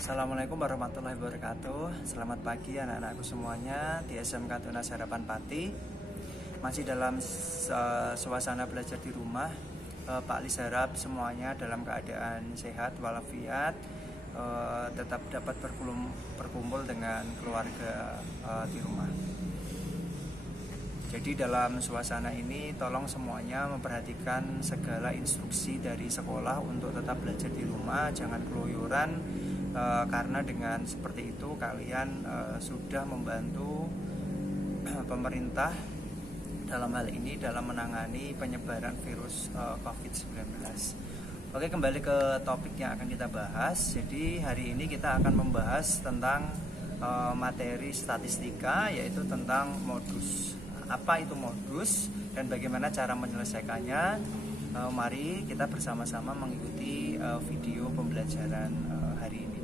Assalamualaikum warahmatullahi wabarakatuh. Selamat pagi anak-anakku semuanya di SMK Tunas Harapan Pati. Masih dalam suasana belajar di rumah. Pak Lis harap semuanya dalam keadaan sehat walafiat, tetap dapat berkumpul dengan keluarga di rumah. Jadi dalam suasana ini tolong semuanya memperhatikan segala instruksi dari sekolah untuk tetap belajar di rumah, jangan keluyuran, karena dengan seperti itu kalian sudah membantu pemerintah dalam hal ini dalam menangani penyebaran virus COVID-19. Oke, kembali ke topik yang akan kita bahas. Jadi hari ini kita akan membahas tentang materi statistika, yaitu tentang modus. Apa itu modus dan bagaimana cara menyelesaikannya? Mari kita bersama-sama mengikuti video pembelajaran hari ini.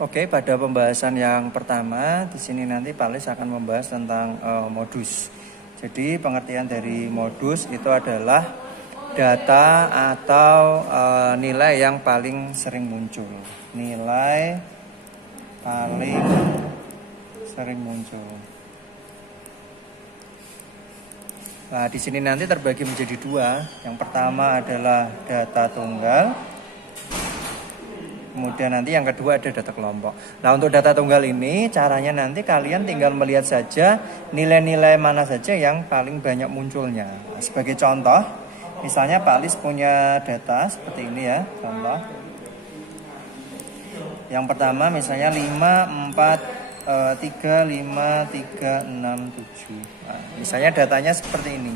Oke, pada pembahasan yang pertama di sini nanti Pak Lis akan membahas tentang modus. Jadi pengertian dari modus itu adalah data atau nilai yang paling sering muncul. Nilai paling sering muncul. Nah, di sini nanti terbagi menjadi dua. Yang pertama adalah data tunggal. Kemudian nanti yang kedua ada data kelompok. Nah, untuk data tunggal ini caranya nanti kalian tinggal melihat saja nilai-nilai mana saja yang paling banyak munculnya. Nah, sebagai contoh, misalnya Pak Lis punya data seperti ini ya, contoh. Yang pertama misalnya 5, 4, 3, 5, 3, 6, 7. Nah, misalnya datanya seperti ini.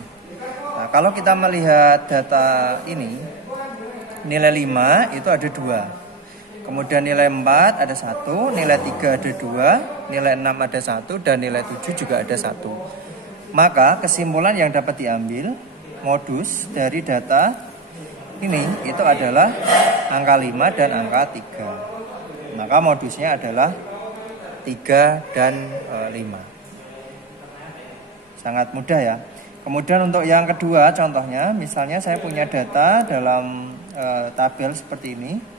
Nah, kalau kita melihat data ini, nilai 5 itu ada 2. Kemudian nilai 4 ada 1, nilai 3 ada 2, nilai 6 ada 1, dan nilai 7 juga ada 1. Maka kesimpulan yang dapat diambil, modus dari data ini itu adalah angka 5 dan angka 3. Maka modusnya adalah 3 dan 5. Sangat mudah ya. Kemudian untuk yang kedua contohnya, misalnya saya punya data dalam tabel seperti ini.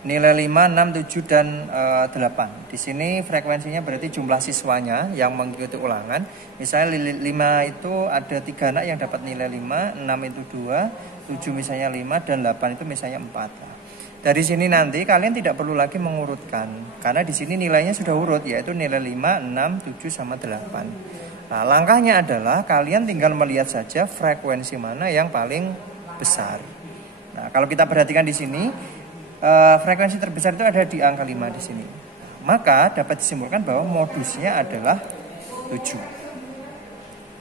Nilai 5, 6, 7, dan 8. Di sini frekuensinya berarti jumlah siswanya yang mengikuti ulangan. Misalnya 5 itu ada 3 anak yang dapat nilai 5, 6 itu 2, 7 misalnya 5, dan 8 itu misalnya 4. Dari sini nanti kalian tidak perlu lagi mengurutkan, karena di sini nilainya sudah urut, yaitu nilai 5, 6, 7, sama 8. Nah, langkahnya adalah kalian tinggal melihat saja frekuensi mana yang paling besar. Nah, kalau kita perhatikan di sini, frekuensi terbesar itu ada di angka 5 di sini. Maka dapat disimpulkan bahwa modusnya adalah 7.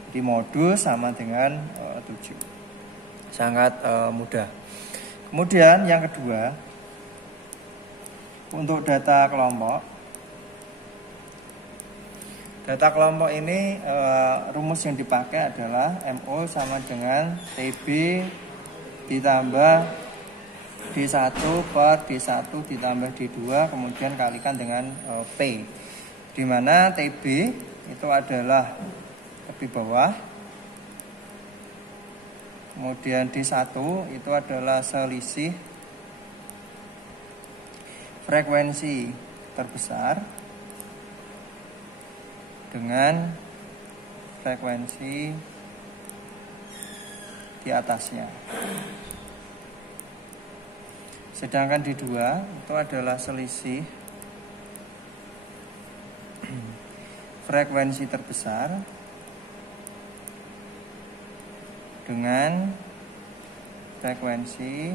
Jadi modus sama dengan 7. Sangat mudah. Kemudian yang kedua, untuk data kelompok. Data kelompok ini rumus yang dipakai adalah MO sama dengan TB ditambah D1 per D1 ditambah D2 kemudian kalikan dengan P. Di mana TB itu adalah tepi bawah. Kemudian D1 itu adalah selisih frekuensi terbesar dengan frekuensi di atasnya. Sedangkan D2 itu adalah selisih frekuensi terbesar dengan frekuensi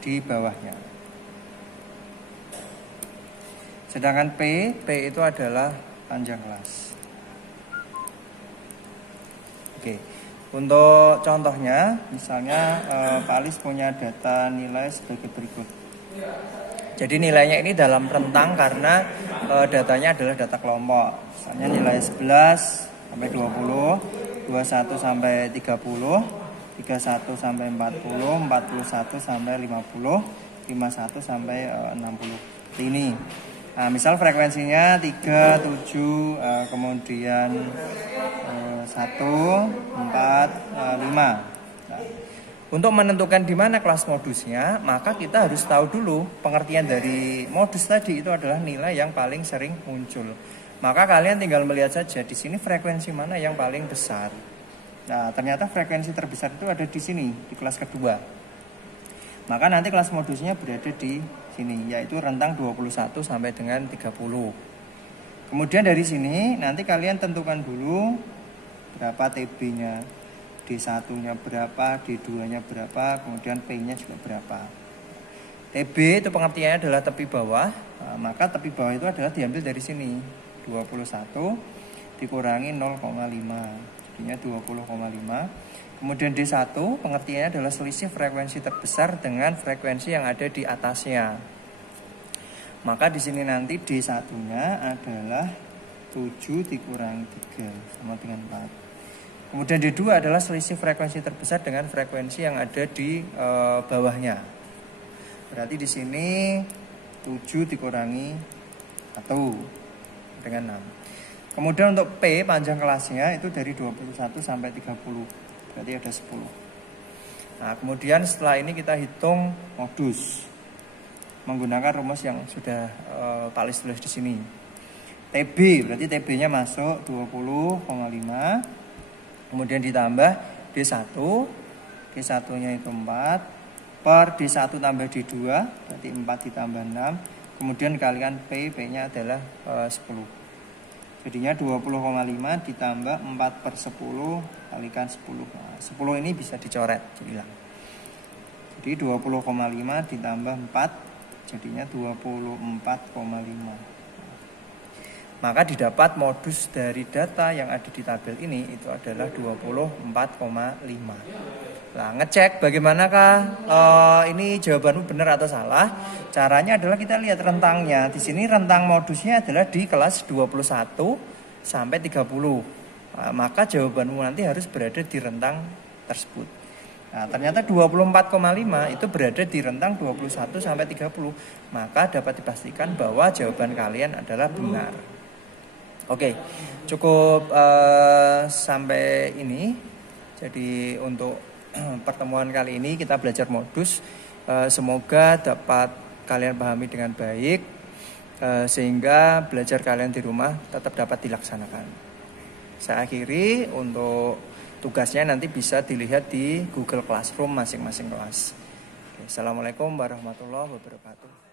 di bawahnya. Sedangkan P itu adalah panjang kelas. Oke, untuk contohnya, misalnya Pak Lis punya data nilai sebagai berikut. Jadi nilainya ini dalam rentang karena datanya adalah data kelompok. Misalnya nilai 11 sampai 20, 21 sampai 30, 31 sampai 40, 41 sampai 50, 51 sampai 60. Ini. Nah, misal frekuensinya 3, 7, kemudian 1, 4, 5. Nah, Untuk menentukan di mana kelas modusnya, maka kita harus tahu dulu pengertian dari modus tadi itu adalah nilai yang paling sering muncul. Maka kalian tinggal melihat saja di sini frekuensi mana yang paling besar. Nah, ternyata frekuensi terbesar itu ada di sini, di kelas kedua. Maka nanti kelas modusnya berada di sini, yaitu rentang 21 sampai dengan 30. Kemudian dari sini nanti kalian tentukan dulu berapa TB-nya, D1-nya berapa, D2-nya berapa, kemudian P-nya juga berapa. TB itu pengertiannya adalah tepi bawah, maka tepi bawah itu adalah diambil dari sini, 21 dikurangi 0,5, jadinya 20,5. Kemudian D1 pengertiannya adalah selisih frekuensi terbesar dengan frekuensi yang ada di atasnya. Maka di sini nanti D1-nya adalah 7 dikurangi 3 sama dengan 4. Kemudian D2 adalah selisih frekuensi terbesar dengan frekuensi yang ada di bawahnya. Berarti di sini 7 dikurangi 1 dengan 6. Kemudian untuk P panjang kelasnya itu dari 21 sampai 30. Berarti ada 10. Nah, kemudian setelah ini kita hitung modus menggunakan rumus yang sudah Pak Lis tulis di sini. TB berarti TB-nya masuk 20,5. Kemudian ditambah D1, D1-nya itu 4, per D1 tambah D2, berarti 4 ditambah 6, kemudian kalikan P-nya adalah 10. Jadinya 20,5 ditambah 4 per 10, kalikan 10. Nah, 10 ini bisa dicoret, dibilang. Jadi 20,5 ditambah 4, jadinya 24,5. Maka didapat modus dari data yang ada di tabel ini itu adalah 24,5. Nah, ngecek bagaimanakah ini jawabanmu benar atau salah? Caranya adalah kita lihat rentangnya. Di sini rentang modusnya adalah di kelas 21 sampai 30. Nah, maka jawabanmu nanti harus berada di rentang tersebut. Nah, ternyata 24,5 itu berada di rentang 21 sampai 30. Maka dapat dipastikan bahwa jawaban kalian adalah benar. Oke, cukup sampai ini. Jadi untuk pertemuan kali ini kita belajar modus. Semoga dapat kalian pahami dengan baik, sehingga belajar kalian di rumah tetap dapat dilaksanakan. Saya akhiri, untuk tugasnya nanti bisa dilihat di Google Classroom masing-masing kelas. Oke, Assalamualaikum warahmatullahi wabarakatuh.